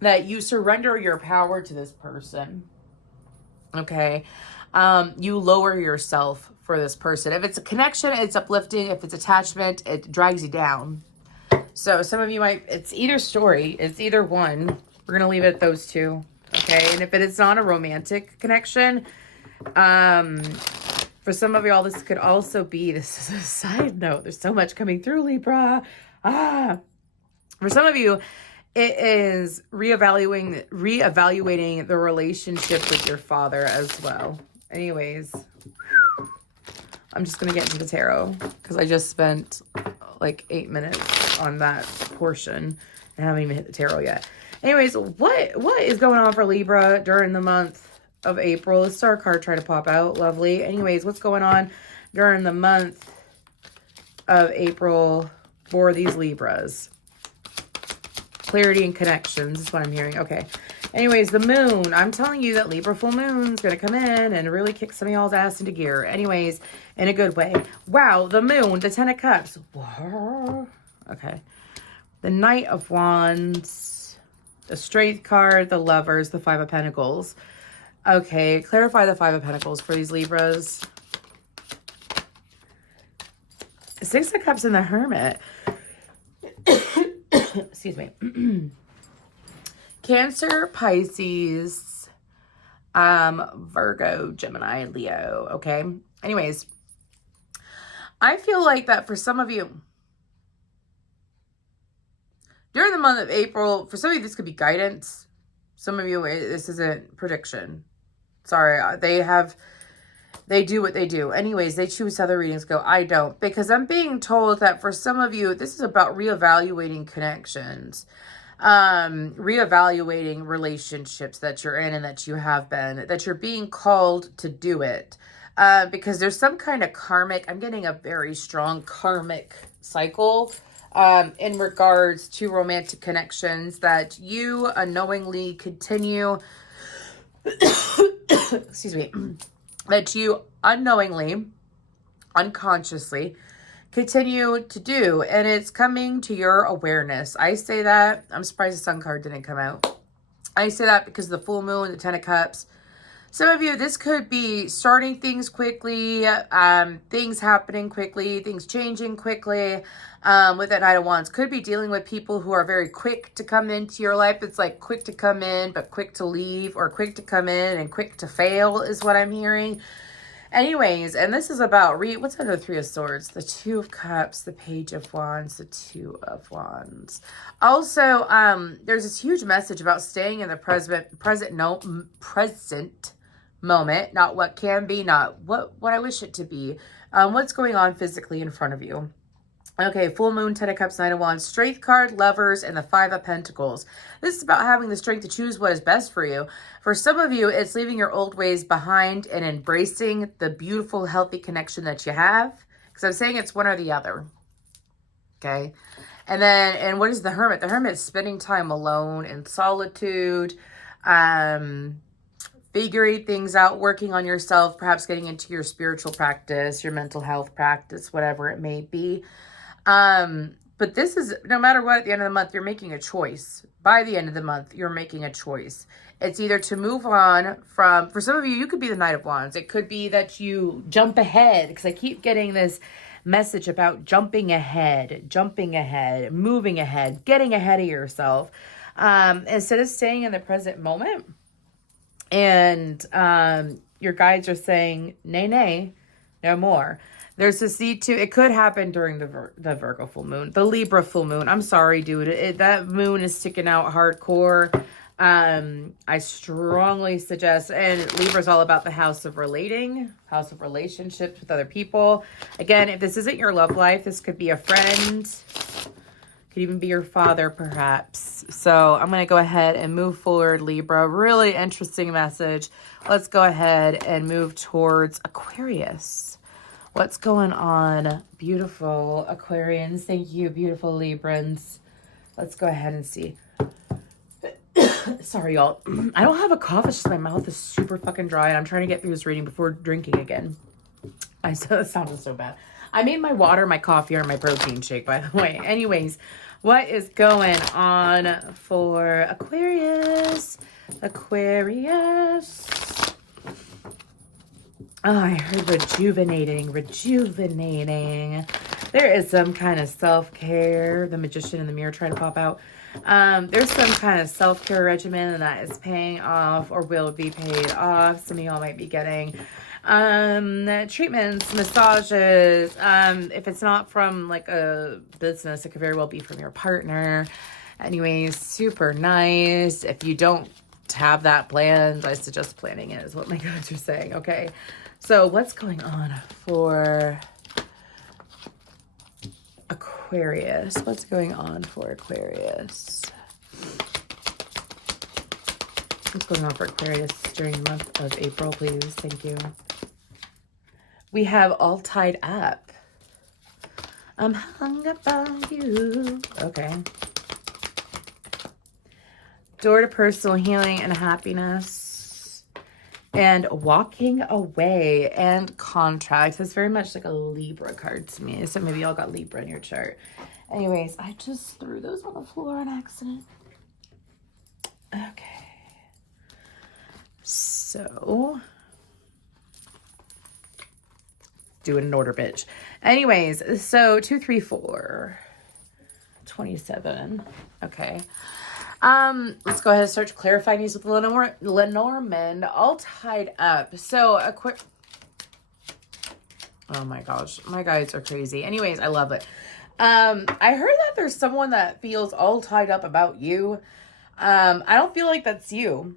that you surrender your power to this person. Okay. You lower yourself for this person. If it's a connection, it's uplifting. If it's attachment, it drags you down. So some of you might, it's either story. It's either one. We're going to leave it at those two. Okay. And if it is not a romantic connection, for some of y'all, this could also be, this is a side note. There's so much coming through, Libra. For some of you, it is reevaluating the relationship with your father as well. Anyways, I'm just going to get into the tarot because I just spent like 8 minutes on that portion and haven't even hit the tarot yet. Anyways, what is going on for Libra during the month of April? The star card tried to pop out. Lovely. Anyways, what's going on during the month of April for these Libras? Clarity and connections is what I'm hearing. Okay. Anyways, the moon. I'm telling you that Libra full moon is going to come in and really kick some of y'all's ass into gear. Anyways, in a good way. Wow, the moon, the 10 of cups. Whoa. Okay. The Knight of Wands, the Strength card, the Lovers, the 5 of Pentacles. Okay, clarify the 5 of Pentacles for these Libras. 6 of Cups and the Hermit. Excuse me. Cancer, Pisces, Virgo, Gemini, Leo. Okay. Anyways, I feel like that for some of you, during the month of April, for some of you, this could be guidance. Some of you, this isn't prediction. Sorry, they do what they do. Anyways, they choose how their readings go. I don't, because I'm being told that for some of you, this is about reevaluating connections, reevaluating relationships that you're in and that you have been, that you're being called to do it. Because there's some kind of karmic, I'm getting a very strong karmic cycle in regards to romantic connections that you unknowingly continue, excuse me, that you unknowingly, unconsciously continue to do. And it's coming to your awareness. I say that, I'm surprised the Sun card didn't come out. I say that because of the full moon, the 10 of Cups. Some of you, this could be starting things quickly, things happening quickly, things changing quickly. With that Knight of Wands, could be dealing with people who are very quick to come into your life. It's like quick to come in, but quick to leave, or quick to come in and quick to fail is what I'm hearing. Anyways, and this is about, what's under the Three of Swords? The Two of Cups, the Page of Wands, the Two of Wands. Also, there's this huge message about staying in the present moment, not what can be, not what I wish it to be. What's going on physically in front of you. Okay, full moon, 10 of Cups, 9 of Wands, Strength card, Lovers, and the 5 of Pentacles. This is about having the strength to choose what is best for you. For some of you, it's leaving your old ways behind and embracing the beautiful, healthy connection that you have. Because I'm saying it's one or the other. Okay. And what is the Hermit? The Hermit is spending time alone in solitude, figuring things out, working on yourself, perhaps getting into your spiritual practice, your mental health practice, whatever it may be. But this is, no matter what, at the end of the month, you're making a choice. By the end of the month, you're making a choice. It's either to move on from, for some of you, you could be the Knight of Wands. It could be that you jump ahead, because I keep getting this message about jumping ahead, moving ahead, getting ahead of yourself, instead of staying in the present moment. And your guides are saying, nay, no more. There's this need to, it could happen during the Virgo full moon, the Libra full moon. I'm sorry, dude. That moon is sticking out hardcore. I strongly suggest, and Libra's all about the house of relationships with other people. Again, if this isn't your love life, this could be a friend, could even be your father, perhaps. So I'm going to go ahead and move forward, Libra. Really interesting message. Let's go ahead and move towards Aquarius. What's going on, beautiful Aquarians? Thank you, beautiful Librans. Let's go ahead and see. Sorry, y'all. I don't have a cough. It's just my mouth is super fucking dry. And I'm trying to get through this reading before drinking again. It sounded so bad. I made my water, my coffee, or my protein shake, by the way. Anyways, what is going on for Aquarius? Aquarius. Oh, I heard rejuvenating. There is some kind of self-care. The Magician in the mirror trying to pop out. There's some kind of self-care regimen that is paying off or will be paid off. Some of y'all might be getting treatments, massages. If it's not from like a business, it could very well be from your partner. Anyways, super nice. If you don't have that planned, I suggest planning it, is what my guides are saying. Okay, so what's going on for Aquarius? What's going on for Aquarius? What's going on for Aquarius during the month of April, please? Thank you. We have All Tied Up. I'm hung up on you. Okay. Door to personal healing and happiness. And walking away and contracts. That's very much like a Libra card to me. So maybe y'all got Libra in your chart. Anyways, I just threw those on the floor on accident. Okay. So, do it in order, bitch. Anyways, so 2, 3, 4, 27. Okay. Let's go ahead and start clarifying these with Lenormand. All Tied Up. So oh my gosh, my guides are crazy. Anyways, I love it. I heard that there's someone that feels all tied up about you. I don't feel like that's you.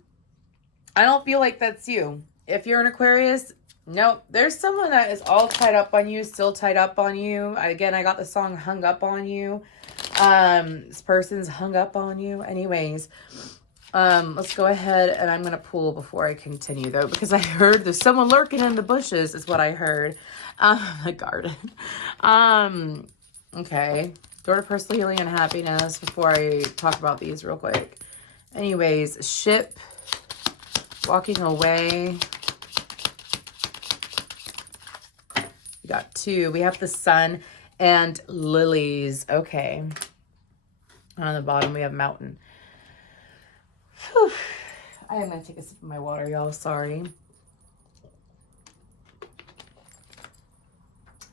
I don't feel like that's you. If you're an Aquarius, nope. There's someone that is all tied up on you, still tied up on you. Again, I got the song Hung Up on You. This person's hung up on you. Anyways, let's go ahead and I'm going to pull before I continue though, because I heard there's someone lurking in the bushes is what I heard. The garden. Okay. Door to personal healing and happiness before I talk about these real quick. Anyways, ship, walking away. We got 2. We have the sun and lilies. Okay. On the bottom, we have mountain. Whew. I am going to take a sip of my water, y'all. Sorry.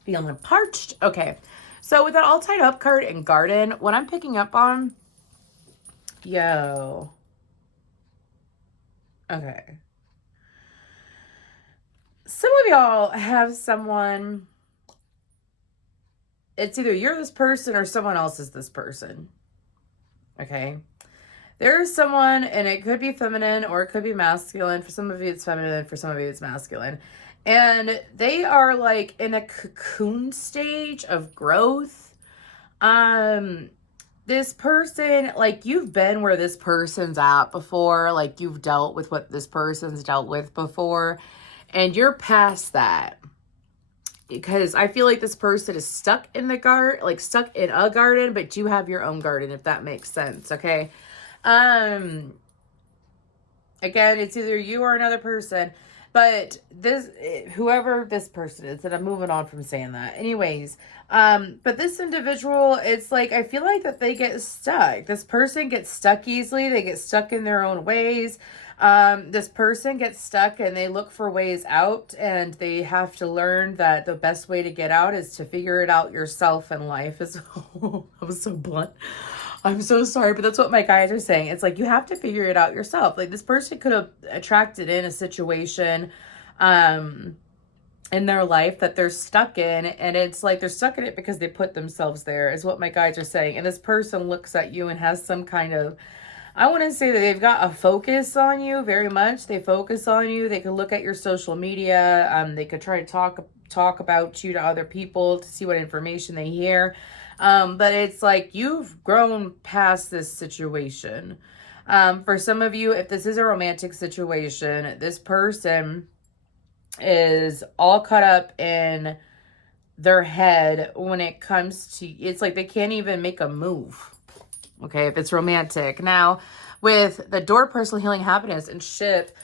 Feeling parched. Okay. So with that all tied up card and garden, what I'm picking up on, yo. Okay. Some of y'all have someone, it's either you're this person or someone else is this person. Okay. There's someone, and it could be feminine or it could be masculine. For some of you, it's feminine. For some of you, it's masculine. And they are like in a cocoon stage of growth. This person, like you've been where this person's at before. Like you've dealt with what this person's dealt with before. And you're past that. Because I feel like this person is stuck in the garden, like stuck in a garden, but you have your own garden, if that makes sense. Okay. Again, it's either you or another person, but whoever this person is, and I'm moving on from saying that. Anyways, but this individual, it's like, I feel like that they get stuck. This person gets stuck easily. They get stuck in their own ways. This person gets stuck and they look for ways out, and they have to learn that the best way to get out is to figure it out yourself in life. I was so blunt. I'm so sorry, but that's what my guys are saying. It's like, you have to figure it out yourself. Like this person could have attracted in a situation, in their life that they're stuck in. And it's like, they're stuck in it because they put themselves there, is what my guys are saying. And this person looks at you and has some kind of, I want to say that they've got a focus on you very much. They focus on you. They could look at your social media. They could try to talk about you to other people to see what information they hear. But it's like you've grown past this situation. For some of you, if this is a romantic situation, this person is all caught up in their head when it comes to, it's like they can't even make a move. Okay, if it's romantic. Now, with the door, personal healing, happiness, and ship,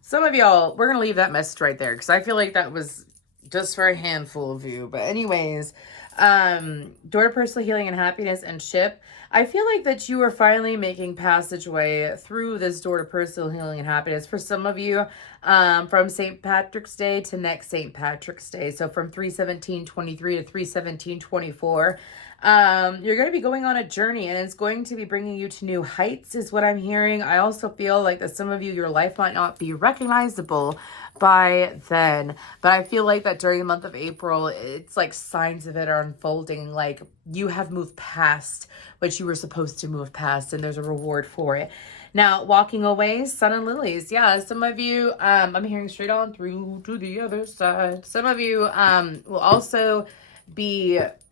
some of y'all, we're going to leave that message right there because I feel like that was just for a handful of you. But anyways, door to personal healing and happiness and ship, I feel like that you are finally making passageway through this door to personal healing and happiness. For some of you, from St. Patrick's Day to next St. Patrick's Day. So from 3/17/23 to 3/17/24. You're going to be going on a journey, and it's going to be bringing you to new heights is what I'm hearing. I also feel like that some of you, your life might not be recognizable by then, but I feel like that during the month of April, it's like signs of it are unfolding. Like you have moved past what you were supposed to move past, and there's a reward for it. Now, walking away, sun and lilies. Yeah, some of you, I'm hearing straight on through to the other side. Some of you will also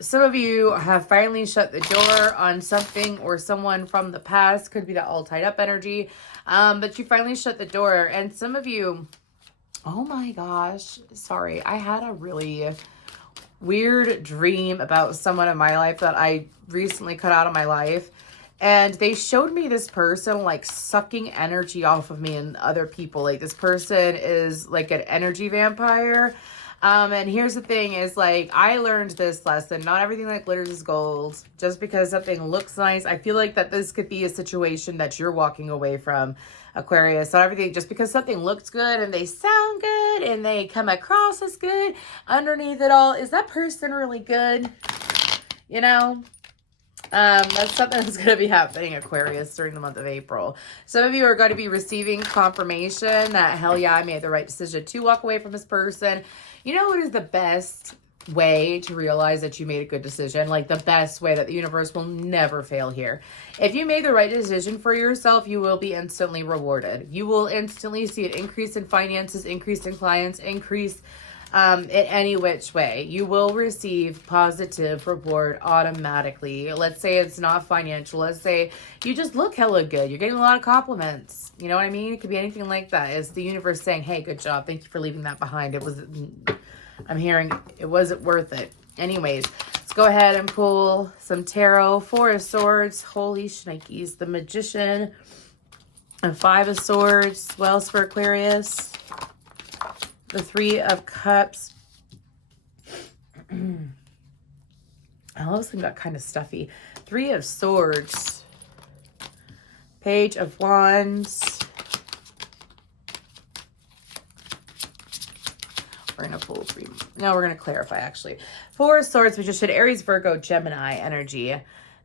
some of you have finally shut the door on something or someone from the past. Could be that all tied up energy. But you finally shut the door. And some of you, oh my gosh, sorry. I had a really weird dream about someone in my life that I recently cut out of my life. And they showed me this person like sucking energy off of me and other people. Like this person is like an energy vampire. And here's the thing is like, I learned this lesson. Not everything that glitters is gold. Just because something looks nice. I feel like that this could be a situation that you're walking away from, Aquarius. Not everything, just because something looks good and they sound good and they come across as good, underneath it all, is that person really good? You know? That's something that's going to be happening, Aquarius, during the month of April. Some of you are going to be receiving confirmation that, hell yeah, I made the right decision to walk away from this person. You know what is the best way to realize that you made a good decision, like the best way that the universe will never fail here. If you made the right decision for yourself, you will be instantly rewarded. You will instantly see an increase in finances, increase in clients, increase in any which way. You will receive positive reward automatically. Let's say it's not financial. Let's say you just look hella good. You're getting a lot of compliments. You know what I mean? It could be anything like that. It's the universe saying, hey, good job. Thank you for leaving that behind. I'm hearing it wasn't worth it. Anyways, let's go ahead and pull some tarot. 4 of Swords. Holy shnikes. The Magician. And 5 of Swords. Wells for Aquarius. The 3 of Cups. All of a sudden got kind of stuffy. 3 of Swords. Page of Wands. We're going to pull 3. No, we're going to clarify, actually. 4 of Swords, Magician, Aries, Virgo, Gemini energy.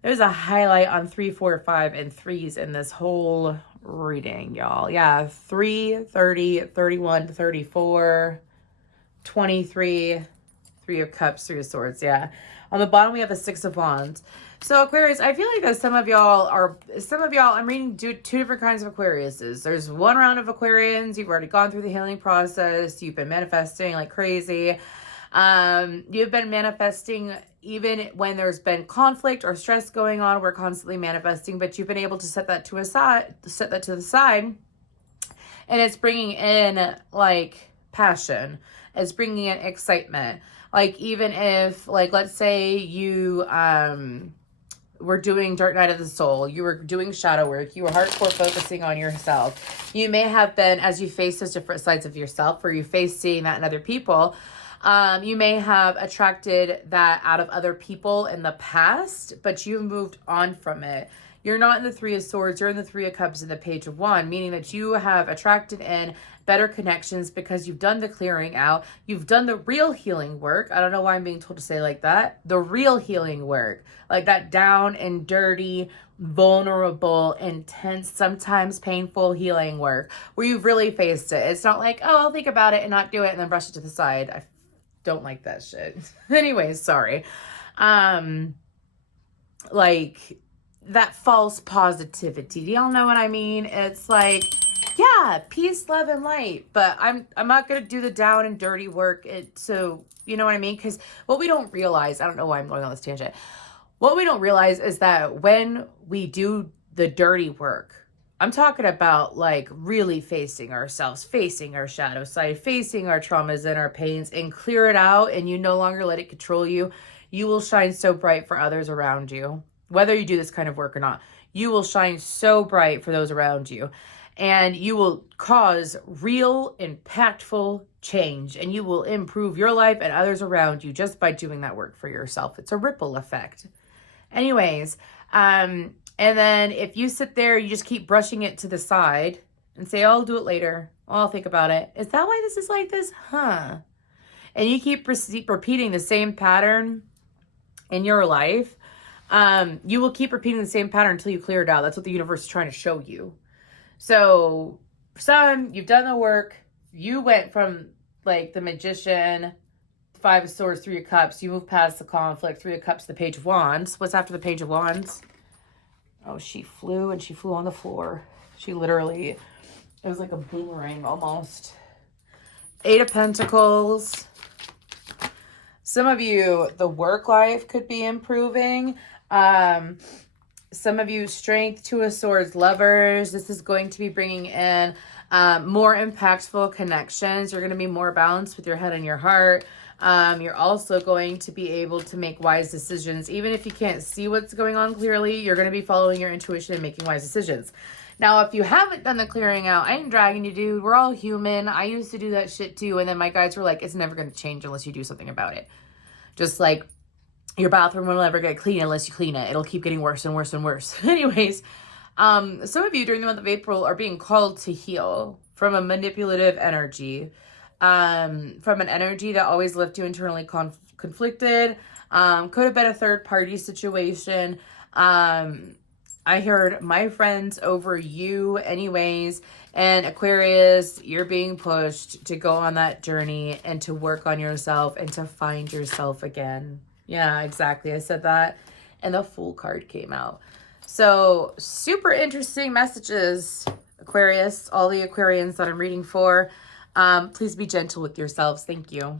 There's a highlight on 3, 4, 5, and 3s in this whole reading, y'all. Yeah, 3, 30, 31, 34, 23, 3 of Cups, 3 of Swords, yeah. On the bottom, we have the 6 of Wands. So, Aquarius, I feel like that some of y'all, I'm reading 2 different kinds of Aquariuses. There's one round of Aquarians. You've already gone through the healing process. You've been manifesting like crazy. You've been manifesting even when there's been conflict or stress going on. We're constantly manifesting, but you've been able to set that to the side, and it's bringing in like passion. It's bringing in excitement. Like, even if, like, let's say you were doing Dark Night of the Soul, you were doing shadow work, you were hardcore focusing on yourself. You may have been, as you face those different sides of yourself, or you face seeing that in other people, you may have attracted that out of other people in the past, but you've moved on from it. You're not in the 3 of Swords, you're in the 3 of Cups and the Page of Wands, meaning that you have attracted in better connections because you've done the clearing out. You've done the real healing work. I don't know why I'm being told to say like that. The real healing work, like that down and dirty, vulnerable, intense, sometimes painful healing work where you've really faced it. It's not like, oh, I'll think about it and not do it and then brush it to the side. I don't like that shit. Anyways, sorry. Like that false positivity. Do y'all know what I mean? It's like, yeah, peace, love, and light. But I'm not going to do the down and dirty work. So, you know what I mean? Because what we don't realize, I don't know why I'm going on this tangent. What we don't realize is that when we do the dirty work, I'm talking about like really facing ourselves, facing our shadow side, facing our traumas and our pains, and clear it out, and you no longer let it control you. You will shine so bright for others around you. Whether you do this kind of work or not, you will shine so bright for those around you. And you will cause real, impactful change. And you will improve your life and others around you just by doing that work for yourself. It's a ripple effect. Anyways, and then if you sit there, you just keep brushing it to the side and say, oh, I'll do it later. Oh, I'll think about it. Is that why this is like this? Huh? And you keep repeating the same pattern in your life. You will keep repeating the same pattern until you clear it out. That's what the universe is trying to show you. So, some, you've done the work. You went from like the Magician, 5 of Swords, 3 of Cups. You move past the conflict, 3 of Cups, the Page of Wands. What's after the Page of Wands? Oh, she flew and she flew on the floor. She literally, it was like a boomerang almost. 8 of Pentacles. Some of you, the work life could be improving. Some of you, Strength, 2 of Swords, Lovers. This is going to be bringing in more impactful connections. You're going to be more balanced with your head and your heart. You're also going to be able to make wise decisions. Even if you can't see what's going on clearly, you're going to be following your intuition and making wise decisions. Now, if you haven't done the clearing out, I ain't dragging you, dude. We're all human. I used to do that shit too. And then my guides were like, it's never going to change unless you do something about it. Just like your bathroom will never get clean unless you clean it. It'll keep getting worse and worse and worse. Anyways, some of you during the month of April are being called to heal from a manipulative energy, from an energy that always left you internally conflicted. Could have been a third party situation. I heard my friends over you anyways. And Aquarius, you're being pushed to go on that journey and to work on yourself and to find yourself again. Yeah, exactly. I said that. And the Fool card came out. So super interesting messages, Aquarius, all the Aquarians that I'm reading for. Please be gentle with yourselves. Thank you.